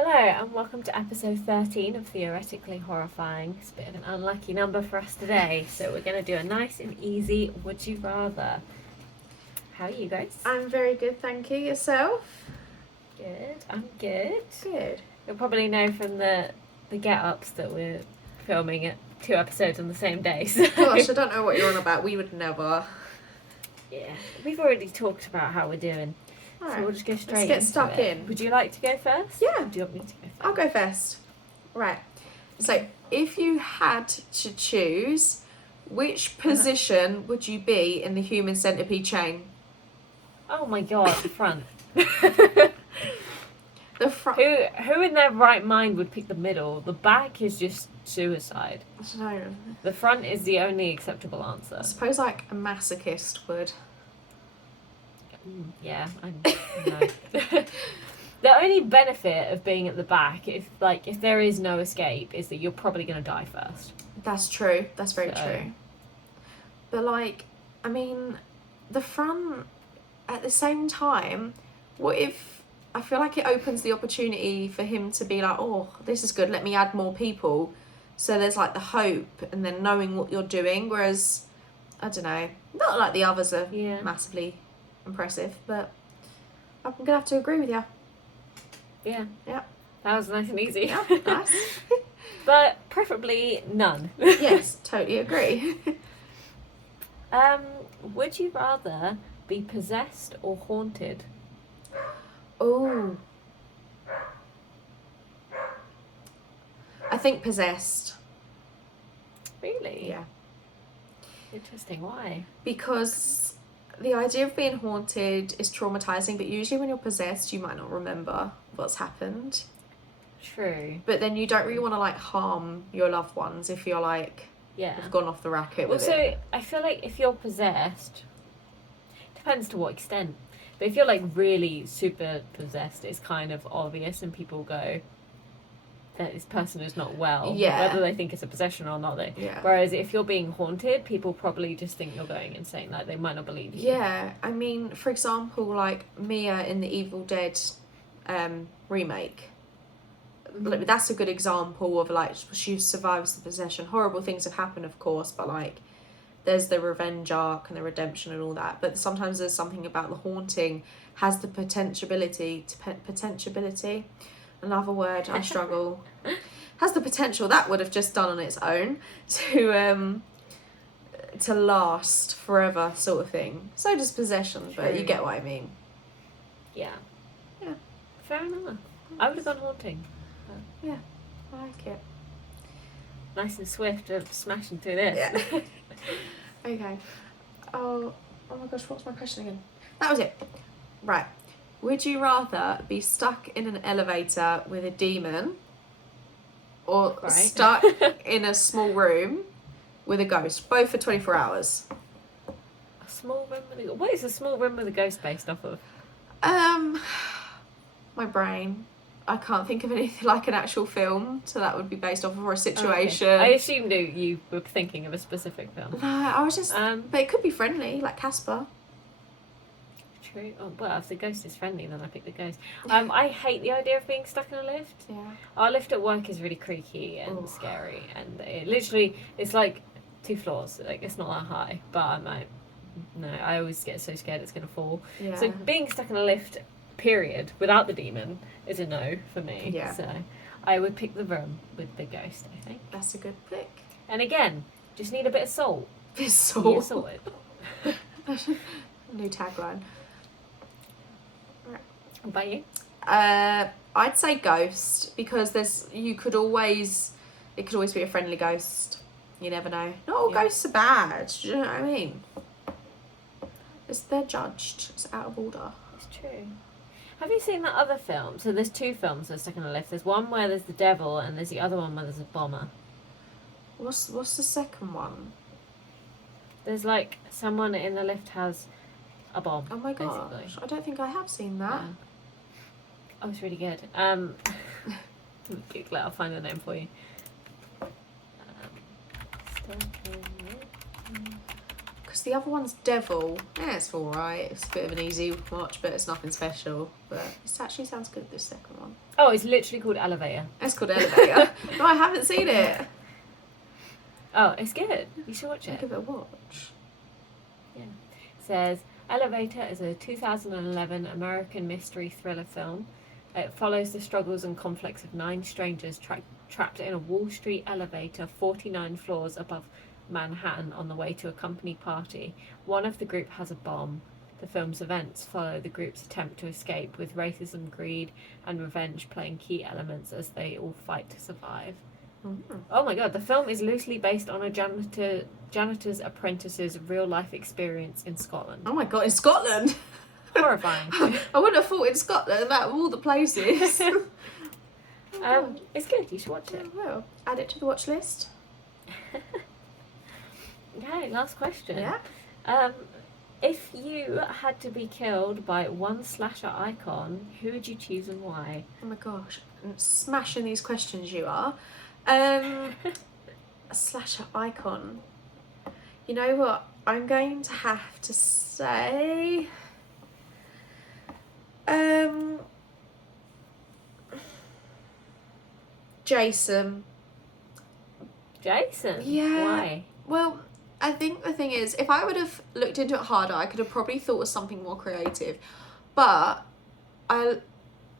Hello and welcome to episode 13 of Theoretically Horrifying. It's a bit of an unlucky number for us today, so we're going to do a nice and easy Would You Rather. How are you guys? I'm very good, thank you. Yourself? Good, I'm good. Good. You'll probably know from the get-ups that we're filming it 2 episodes on the same day. So. Gosh, I don't know what you're on about. We would never. Yeah, we've already talked about how we're doing. Right. So we'll just go straight Let's get stuck in. Would you like to go first? Yeah. Or do you want me to go first? I'll go first. Right. So, if you had to choose, which position would you be in the human centipede chain? Oh my god, the front. The front. Who in their right mind would pick the middle? The back is just suicide. I don't know. The front is the only acceptable answer. I suppose like a masochist would. Yeah, I know. The only benefit of being at the back, if there is no escape, is that you're probably going to die first. That's true. That's very true. But like, I mean, the front, at the same time, what if, I feel like it opens the opportunity for him to be like, oh, this is good, let me add more people. So there's like the hope and then knowing what you're doing, whereas, I don't know, not like the others are massively impressive, but I'm going to have to agree with you. Yeah. Yeah. That was nice and easy. Yeah, nice. But preferably none. Yes, totally agree. Would you rather be possessed or haunted? Oh. I think possessed. Really? Yeah. Interesting. Why? Because the idea of being haunted is traumatizing, but usually when you're possessed, you might not remember what's happened. True. But then you don't really want to like harm your loved ones if you're like, have gone off the racket with it. Also, I feel like if you're possessed, depends to what extent. But if you're like really super possessed, it's kind of obvious, and people go that this person is not well. Yeah. Whether they think it's a possession or not, they. Yeah. Whereas if you're being haunted, people probably just think you're going insane. Like they might not believe you. Yeah, I mean, for example, like Mia in the Evil Dead remake. Like, that's a good example of like she survives the possession. Horrible things have happened, of course, but like there's the revenge arc and the redemption and all that. But sometimes there's something about the haunting has the potentiality. Another word I struggle. Has the potential that would have just done on its own to last forever, sort of thing. So does possession, but you get what I mean. Yeah. Yeah. Fair enough. I would have gone haunting. Yeah, I like it. Nice and swift of smashing through this. Yeah. Okay. Oh my gosh, what's my question again? That was it. Right. Would you rather be stuck in an elevator with a demon or stuck in a small room with a ghost? Both for 24 hours. A small room with a... What is a small room with a ghost based off of? My brain. I can't think of anything like an actual film, so that would be based off of a situation. Okay. I assumed you were thinking of a specific film. No, I was just... but it could be friendly, like Casper. True. Oh, well, if the ghost is friendly, then I pick the ghost. I hate the idea of being stuck in a lift. Yeah. Our lift at work is really creaky and scary, and it's like 2 floors. Like, it's not that high, but I'm like, no, I always get so scared it's going to fall. Yeah. So being stuck in a lift, period, without the demon, is a no for me. Yeah. So I would pick the room with the ghost, I think. That's a good pick. And again, just need a bit of salt. Bit of salt. You're sorted. New tagline. What about you? I'd say ghost, because it could always be a friendly ghost. You never know. Not all ghosts are bad. Do you know what I mean? They're judged. It's out of order. It's true. Have you seen that other film? So there's 2 films that are stuck in a lift. There's one where there's the devil, and there's the other one where there's a bomber. What's the second one? There's like someone in the lift has a bomb. Oh my gosh, basically. I don't think I have seen that. Yeah. Oh, it's really good. Google it, I'll find the name for you. Because the other one's Devil. Yeah, it's alright. It's a bit of an easy watch, but it's nothing special. But it actually sounds good, this second one. Oh, it's literally called Elevator. It's called Elevator. No, I haven't seen it. Oh, it's good. You should watch it. Give it a watch. Yeah. It says, Elevator is a 2011 American mystery thriller film. It follows the struggles and conflicts of 9 strangers trapped in a Wall Street elevator 49 floors above Manhattan on the way to a company party. One of the group has a bomb. The film's events follow the group's attempt to escape, with racism, greed, and revenge playing key elements as they all fight to survive. Mm-hmm. Oh my god, the film is loosely based on a janitor's apprentice's real-life experience in Scotland. Oh my god, in Scotland? Horrifying. I wouldn't have thought in Scotland, out of all the places. It's good, you should watch it. Well, add it to the watch list. Okay, last question. Yeah. If you had to be killed by one slasher icon, who would you choose and why? Oh my gosh, I'm smashing these questions you are. A slasher icon. You know what? I'm going to have to say... Jason. Jason? Yeah. Why? Well, I think the thing is, if I would have looked into it harder, I could have probably thought of something more creative. But I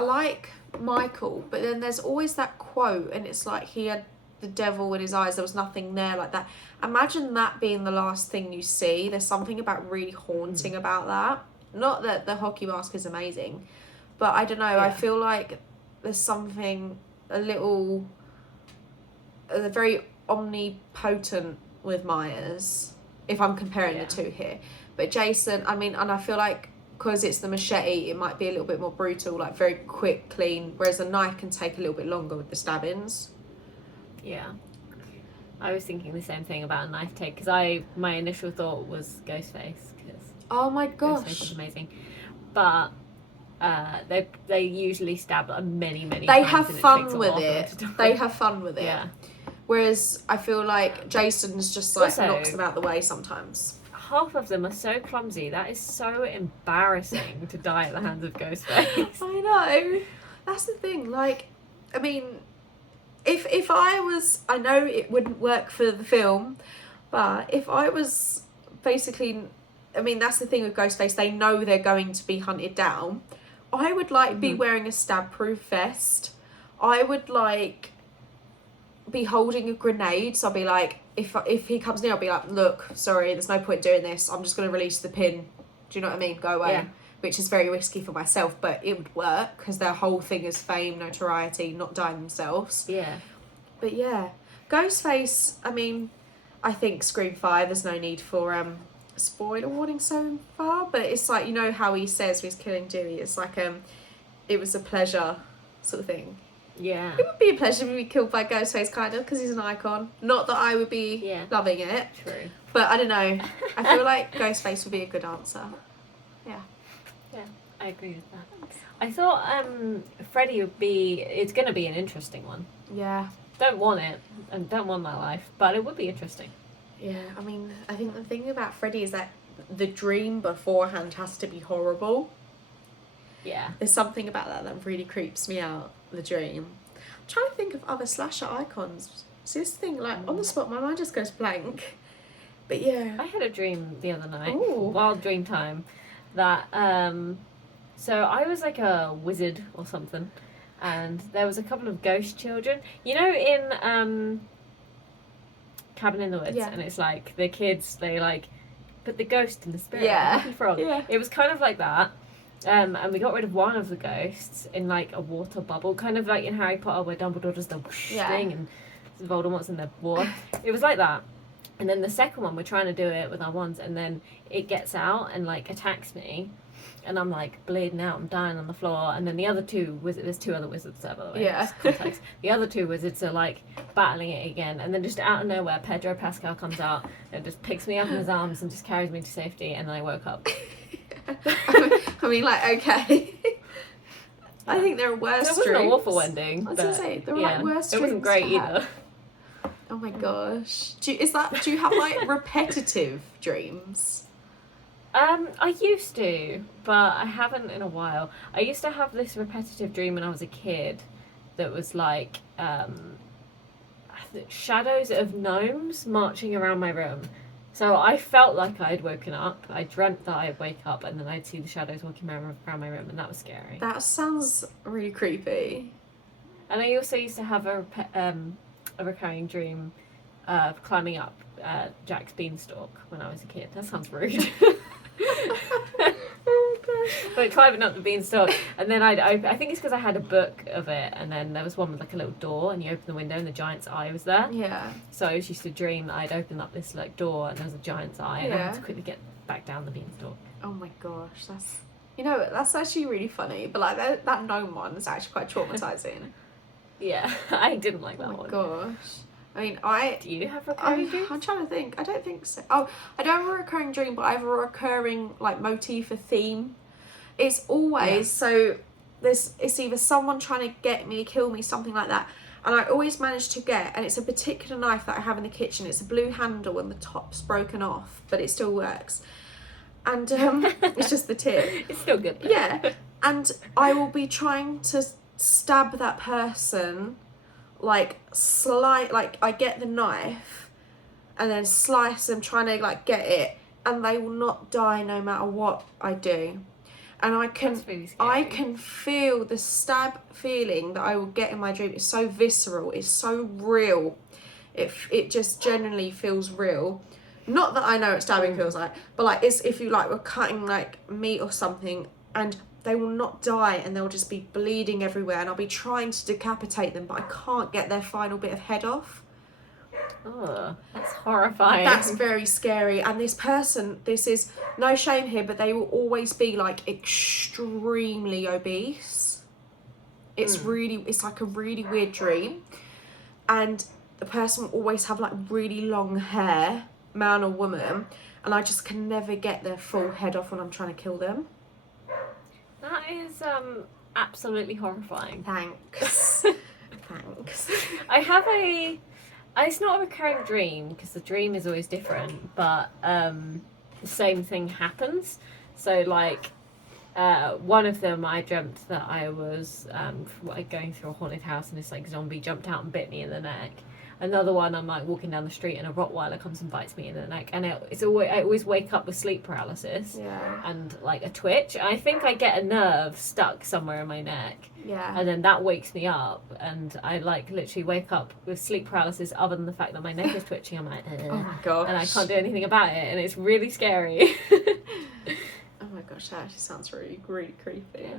like Michael, but then there's always that quote, and it's like he had the devil in his eyes, there was nothing there like that. Imagine that being the last thing you see. There's something about really haunting about that. Not that the hockey mask is amazing, but I don't know, I feel like there's something very omnipotent with Myers, if I'm comparing the two here. But Jason, I mean, and I feel like because it's the machete, it might be a little bit more brutal, like very quick, clean, whereas a knife can take a little bit longer with the stabbings. Yeah. I was thinking the same thing about a knife take, because my initial thought was Ghostface, because oh my gosh, Ghostface is amazing. But they usually stab many they times. have and fun with it. They have fun with it. Yeah. Whereas I feel like Jason's just like Also, knocks them out the way sometimes. Half of them are so clumsy. That is so embarrassing to die at the hands of Ghostface. I know. That's the thing. Like, I mean, if I was, I know it wouldn't work for the film, but if I was basically, I mean, that's the thing with Ghostface. They know they're going to be hunted down. I would like be wearing a stab-proof vest. I would like be holding a grenade. So I'll be like, if he comes near, I'll be like, look, sorry, there's no point doing this. I'm just going to release the pin. Do you know what I mean? Go away. Yeah. Which is very risky for myself, but it would work because their whole thing is fame, notoriety, not dying themselves. Yeah. But yeah, Ghostface, I mean, I think Scream 5, there's no need for spoiler warning so far, but it's like, you know how he says when he's killing Dewey, it's like it was a pleasure sort of thing. Yeah. It would be a pleasure to be killed by Ghostface, kind of, because he's an icon. Not that I would be loving it. True. But I don't know. I feel like Ghostface would be a good answer. Yeah. Yeah, I agree with that. I thought Freddy it's going to be an interesting one. Yeah. Don't want it, and don't want that life, but it would be interesting. Yeah, I mean, I think the thing about Freddy is that the dream beforehand has to be horrible. Yeah. There's something about that really creeps me out, the dream. I'm trying to think of other slasher icons. See, this thing, like, on the spot, my mind just goes blank. But yeah. I had a dream the other night, Ooh. wild dream time, that, so I was like a wizard or something, and there was a couple of ghost children. You know, in, Cabin in the Woods, and it's like the kids, they like put the ghost in the spirit. Happy Frog. Yeah. It was kind of like that. And we got rid of one of the ghosts in like a water bubble, kind of like in Harry Potter where Dumbledore does the whoosh thing and Voldemort's in the water. It was like that. And then the second one, we're trying to do it with our wands, and then it gets out and like attacks me. And I'm like bleeding out, I'm dying on the floor, and then the other two wizards, there's two other wizards there, by the way. Yeah. Context. The other two wizards are like battling it again, and then just out of nowhere, Pedro Pascal comes out and just picks me up in his arms and just carries me to safety, and then I woke up. I mean, like, okay. I think there are worse It wasn't dreams. an awful ending. I was going to say, there were like worse dreams. It wasn't great either. Oh my gosh. Do you have like repetitive dreams? I used to, but I haven't in a while. I used to have this repetitive dream when I was a kid that was like shadows of gnomes marching around my room. So I felt like I'd woken up. I dreamt that I'd wake up and then I'd see the shadows walking around my room, and that was scary. That sounds really creepy. And I also used to have a recurring dream of climbing up Jack's beanstalk when I was a kid. That sounds rude. Oh gosh. But climbing up the beanstalk, and then I think it's because I had a book of it, and then there was one with like a little door, and you open the window, and the giant's eye was there. Yeah. So I used to dream that I'd open up this like door, and there was a giant's eye, and I had to quickly get back down the beanstalk. Oh my gosh, that's actually really funny. But like that gnome one is actually quite traumatizing. Yeah, I didn't like that one. Oh my gosh. I mean, Do you have recurring dreams? I'm trying to think. I don't think so. Oh, I don't have a recurring dream, but I have a recurring like motif, a theme. It's always so. It's either someone trying to get me, kill me, something like that, and I always manage to get. And it's a particular knife that I have in the kitchen. It's a blue handle and the top's broken off, but it still works. And it's just the tip. It's still good though. Yeah, and I will be trying to stab that person. Like I get the knife and then slice them, trying to like get it, and they will not die no matter what I do. And I can feel the stab feeling that I will get in my dream. It's so visceral, it's so real. It just genuinely feels real. Not that I know what stabbing feels like, but like it's if you like were cutting like meat or something, and they will not die and they'll just be bleeding everywhere, and I'll be trying to decapitate them, but I can't get their final bit of head off. Oh, that's horrifying. That's very scary. And this person, this is no shame here, but they will always be like extremely obese. It's like a really weird dream. And the person will always have like really long hair, man or woman, and I just can never get their full head off when I'm trying to kill them. That is absolutely horrifying. Thanks. Thanks. I have it's not a recurring dream because the dream is always different, but the same thing happens. So like one of them, I dreamt that I was going through a haunted house and this like zombie jumped out and bit me in the neck. Another one, I'm like walking down the street and a Rottweiler comes and bites me in the neck, and I always wake up with sleep paralysis. Yeah. And like a twitch. I think I get a nerve stuck somewhere in my neck. Yeah. And then that wakes me up, and I like literally wake up with sleep paralysis. Other than the fact that my neck is twitching, I'm like, oh my gosh. And I can't do anything about it, and it's really scary. Oh my gosh, that actually sounds really, really creepy. Yeah.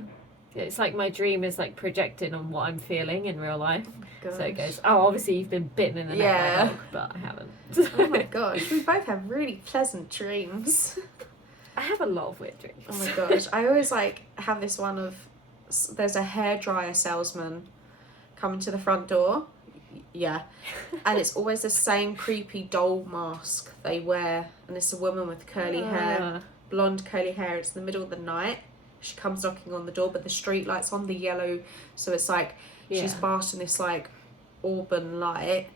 It's like my dream is like projecting on what I'm feeling in real life. Oh so it goes, oh, obviously you've been bitten in the neck by a dog, but I haven't. Oh my gosh, we both have really pleasant dreams. I have a lot of weird dreams. Oh my gosh, I always like have this one of, there's a hairdryer salesman coming to the front door. Yeah. And it's always the same creepy doll mask they wear, and it's a woman with curly hair, blonde curly hair. It's in the middle of the night. She comes knocking on the door, but the street light's on, the yellow, so it's like she's basked in this like auburn light,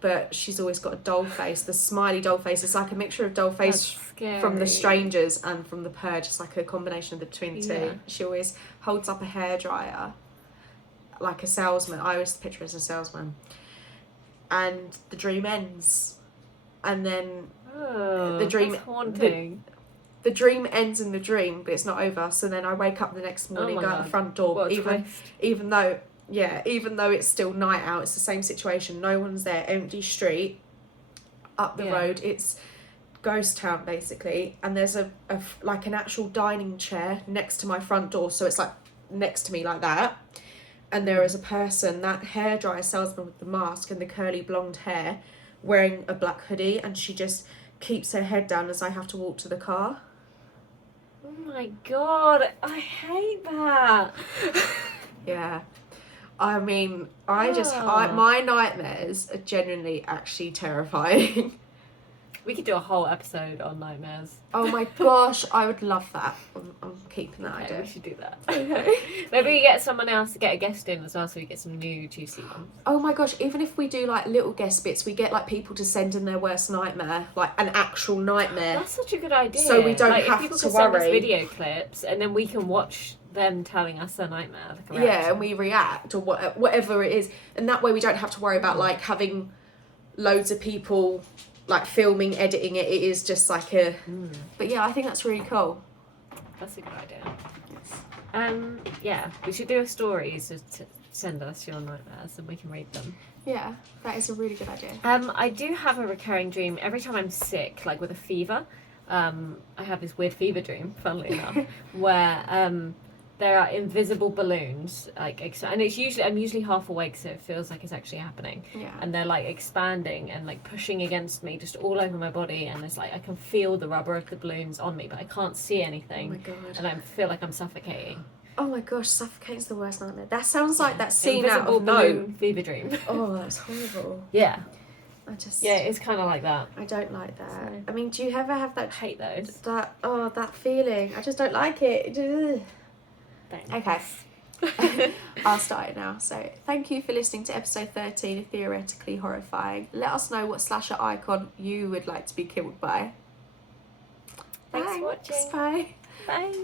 but she's always got a doll face, the smiley doll face. It's like a mixture of doll face from The Strangers and from The Purge. It's like a combination of between the two. Yeah. She always holds up a hairdryer like a salesman. I always picture her as a salesman. And the dream ends, and then the dream that's haunting. The dream ends in the dream, but it's not over. So then I wake up the next morning, go out the front door, even though it's still night out. It's the same situation. No one's there. Empty street, up the road. It's ghost town basically. And there's a like an actual dining chair next to my front door. So it's like next to me like that. And there is a person, that hairdryer salesman with the mask and the curly blonde hair, wearing a black hoodie, and she just keeps her head down as I have to walk to the car. Oh my god, I hate that. Yeah. I mean, my nightmares are genuinely actually terrifying. We could do a whole episode on nightmares. Oh my gosh, I would love that. I'm keeping that Okay, idea. we should do that. Okay. Maybe we get someone else to get a guest in as well, so we get some new juicy ones. Oh my gosh, even if we do like little guest bits, we get like people to send in their worst nightmare, like an actual nightmare. That's such a good idea. So we don't like, have if people to could send us worry. video clips, and then we can watch them telling us their nightmare. Like a Yeah, reaction. and we react or whatever it is, and that way we don't have to worry about like having loads of people like filming, editing it. It is just like a. But yeah, I think that's really cool. That's a good idea. Yes. Yeah, we should do a story so to send us your nightmares and we can read them. Yeah, that is a really good idea. I do have a recurring dream every time I'm sick, like with a fever. I have this weird fever dream, funnily enough, where there are invisible balloons, like, and I'm usually half awake, so it feels like it's actually happening. Yeah. And they're like expanding and like pushing against me, just all over my body, and it's like I can feel the rubber of the balloons on me, but I can't see anything. Oh my god. And I feel like I'm suffocating. Oh my gosh, suffocating's the worst nightmare. That sounds like that scene out Invisible of balloon No. fever dream. Oh, that's horrible. Yeah. Yeah, It's kind of like that. I don't like that. So- I mean, do you ever have I that hate those. that feeling? I just don't like it. Ugh. Thanks. Okay. I'll start it now. So, thank you for listening to episode 13 of Theoretically Horrifying. Let us know what slasher icon you would like to be killed by. Thanks for watching. Bye. Bye.